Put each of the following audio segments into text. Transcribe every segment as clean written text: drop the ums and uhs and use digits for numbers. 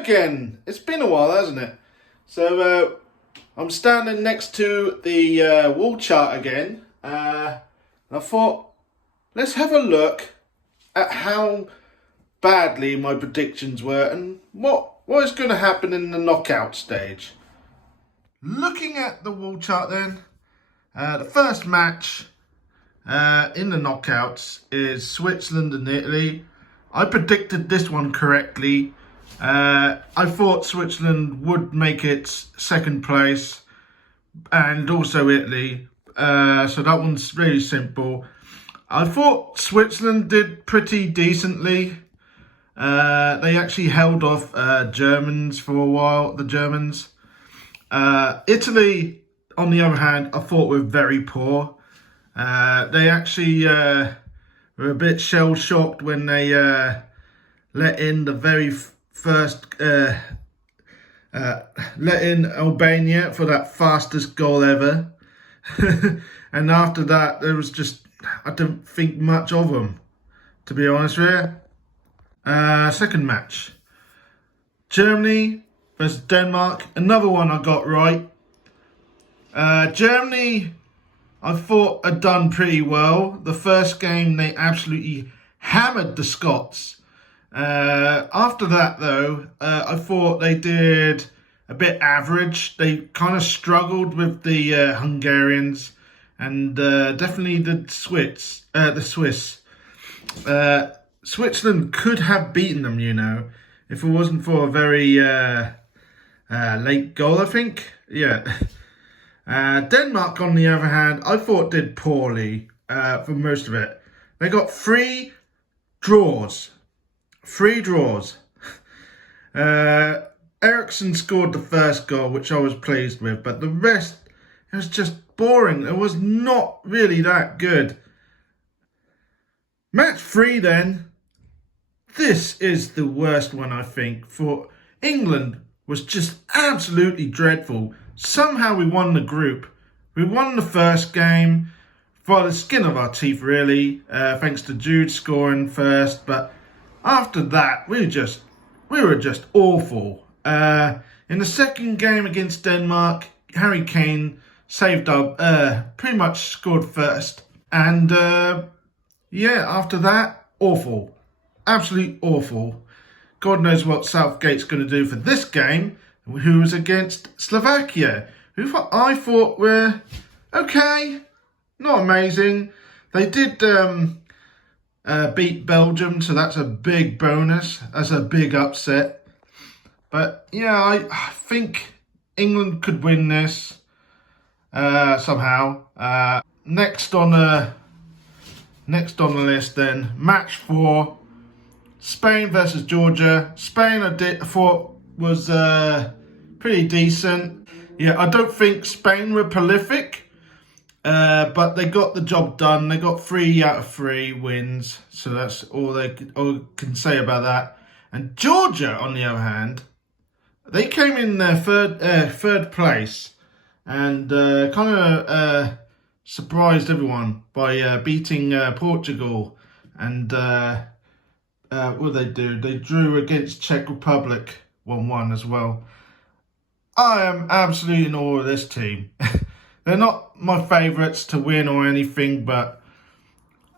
again. It's been a while, hasn't it? So I'm standing next to the wall chart again. And I thought, let's have a look at how badly my predictions were and what is going to happen in the knockout stage. Looking at the wall chart then, the first match in the knockouts is Switzerland and Italy. I predicted this one correctly. I thought Switzerland would make it second place and also Italy. So that one's really simple. I thought Switzerland did pretty decently. They actually held off Germans for a while, the Germans. Italy, on the other hand, I thought were very poor. They actually were a bit shell-shocked when they let in the very first, let in Albania for that fastest goal ever. And after that, there was just, I don't think much of them, to be honest with you. Second match, Germany versus Denmark. Another one I got right. Germany, I thought had done pretty well. The first game, they absolutely hammered the Scots. After that, though, I thought they did a bit average. They kind of struggled with the Hungarians and definitely the Swiss. Switzerland could have beaten them, you know, if it wasn't for a very late goal, I think. Yeah. Denmark, on the other hand, I thought did poorly for most of it. They got three draws. Eriksson scored the first goal, which I was pleased with, but the rest, it was just boring. It was not really that good. Match 3 then. This is the worst one, I think, for England. Was just absolutely dreadful. Somehow we won the group. We won the first game by the skin of our teeth, really, thanks to Jude scoring first. But after that, we were just awful. In the second game against Denmark, Harry Kane saved up, pretty much scored first. And yeah, after that, awful. Absolutely awful. God knows what Southgate's going to do for this game, who was against Slovakia, who I thought were okay, not amazing. They did beat Belgium, so that's a big bonus. That's a big upset. But yeah, I think England could win this somehow. Next on the list then, match 4. Spain versus Georgia. Spain I thought was pretty decent. Yeah, I don't think Spain were prolific, but they got the job done. They got 3 out of 3 wins, so that's all can say about that. And Georgia, on the other hand, they came in their third place and kind of surprised everyone by beating Portugal and. What did they do? They drew against Czech Republic 1-1 as well. I am absolutely in awe of this team. They're not my favourites to win or anything, but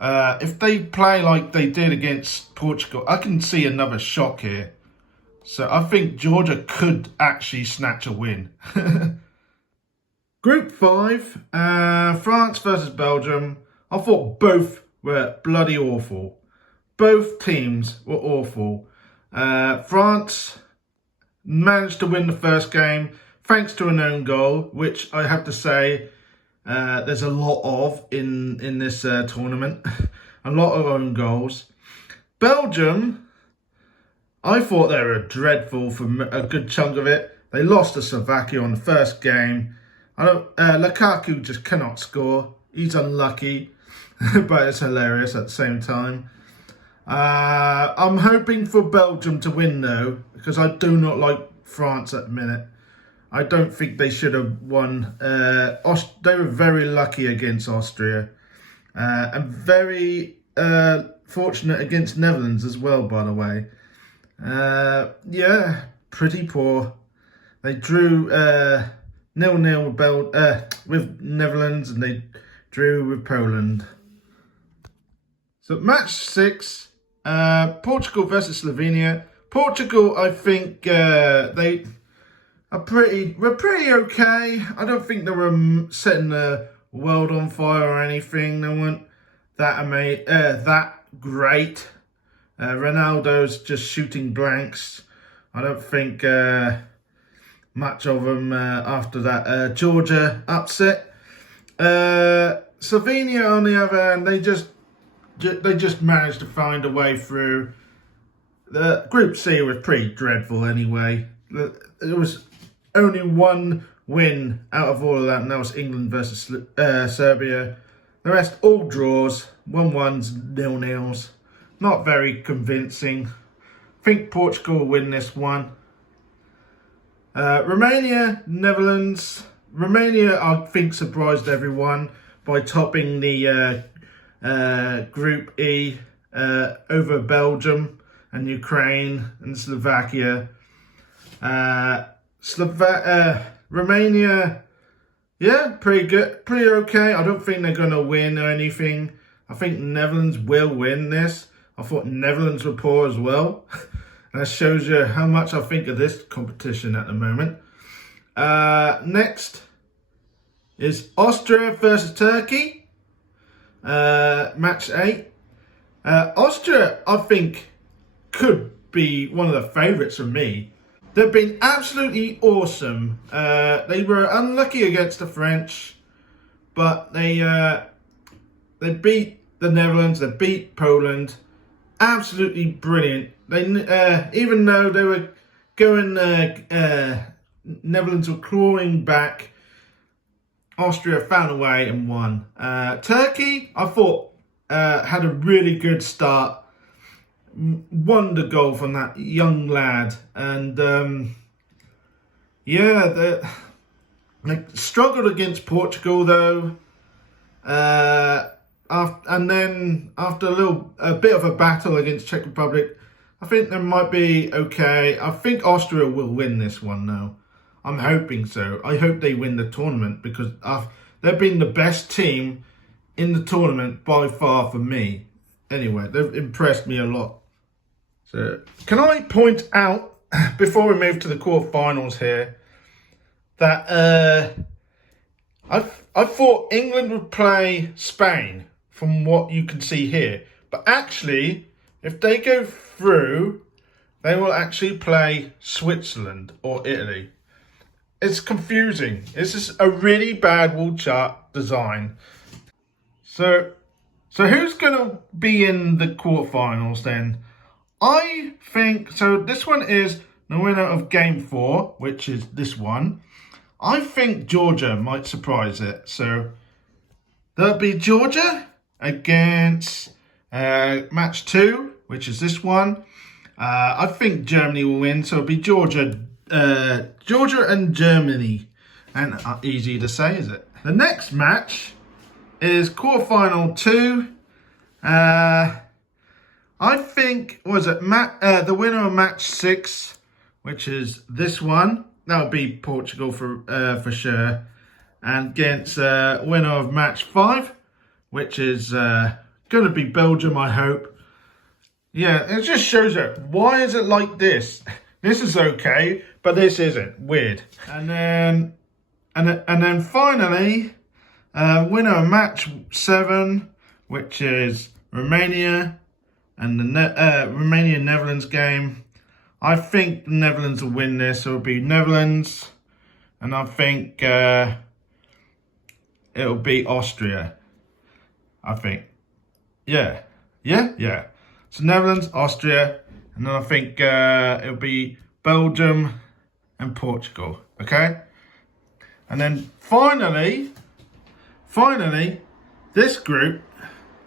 if they play like they did against Portugal, I can see another shock here. So I think Georgia could actually snatch a win. Group 5, France versus Belgium. I thought both were bloody awful. Both teams were awful. France managed to win the first game thanks to an own goal, which I have to say there's a lot of in this tournament. A lot of own goals. Belgium, I thought they were dreadful for a good chunk of it. They lost to Slovakia on the first game. Lukaku just cannot score. He's unlucky, but it's hilarious at the same time. I'm hoping for Belgium to win though, because I do not like France at the minute. I don't think they should have won. They were very lucky against Austria, and very fortunate against Netherlands as well, by the way. Yeah, pretty poor. They drew 0-0 with Netherlands, and they drew with Poland. So match 6, Portugal versus Slovenia. Portugal, I think they were pretty okay. I don't think they were setting the world on fire or anything. They weren't that great. Ronaldo's just shooting blanks. I don't think much of them after that Georgia upset. Slovenia, on the other hand, they just managed to find a way through. The Group C was pretty dreadful anyway. There was only one win out of all of that, and that was England versus Serbia. The rest all draws, 1-1s, 0-0s. Not very convincing. I think Portugal will win this one. Romania, Netherlands. Romania, I think, surprised everyone by topping the Group E over Belgium and Ukraine and Slovakia. Romania, yeah, pretty good, pretty okay. I don't think they're going to win or anything. I think Netherlands will win this. I thought Netherlands were poor as well. That shows you how much I think of this competition at the moment. Next is Austria versus Turkey. Match 8. Austria, I think, could be one of the favourites for me. They've been absolutely awesome. They were unlucky against the French, but they beat the Netherlands, they beat Poland. Absolutely brilliant. They even though they were going, Netherlands were clawing back, Austria found a way and won. Turkey, I thought, had a really good start. Wonder goal from that young lad, and yeah, they struggled against Portugal though. And then after a bit of a battle against Czech Republic, I think they might be okay. I think Austria will win this one though. I'm hoping so. I hope they win the tournament because they've been the best team in the tournament by far for me. Anyway, they've impressed me a lot. So, can I point out, before we move to the quarterfinals here, that I thought England would play Spain from what you can see here. But actually, if they go through, they will actually play Switzerland or Italy. It's confusing. This is a really bad wall chart design. So who's going to be in the quarterfinals then? I think, so this one is the winner of game 4, which is this one. I think Georgia might surprise it. So there'll be Georgia against match 2, which is this one. I think Germany will win, so it'll be Georgia and Germany. And easy to say, is it? The next match is quarterfinal 2. I think, the winner of match 6, which is this one. That would be Portugal for sure. And against winner of match 5, which is going to be Belgium, I hope. Yeah, it just shows you, why is it like this? This is okay, but this isn't. Weird. And then finally, winner of match 7, which is Romania and the Romania-Netherlands game. I think the Netherlands will win this. It'll be Netherlands, and I think it'll be Austria. I think. Yeah. So Netherlands, Austria, and then I think it'll be Belgium and Portugal. Okay? And then finally, this group.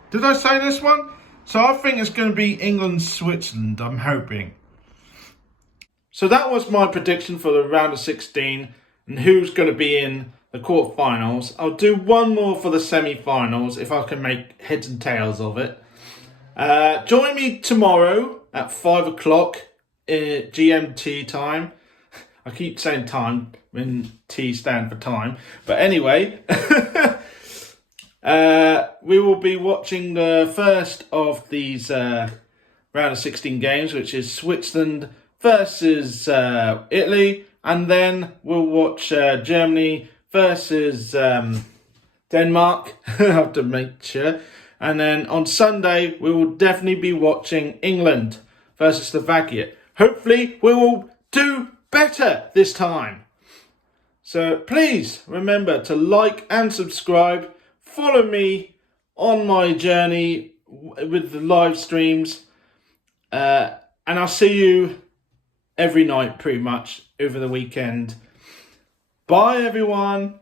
Did I say this one? So I think it's going to be England, Switzerland, I'm hoping. So that was my prediction for the round of 16 and who's going to be in the quarterfinals. I'll do one more for the semi-finals if I can make heads and tails of it. Join me tomorrow at 5 o'clock GMT time. I keep saying time when T stand for time. But anyway, we will be watching the first of these round of 16 games, which is Switzerland versus Italy. And then we'll watch Germany versus Denmark. I have to make sure. And then on Sunday, we will definitely be watching England versus Slovakia. Hopefully, we will do better this time. So please remember to like and subscribe. Follow me on my journey with the live streams. And I'll see you every night pretty much over the weekend. Bye, everyone.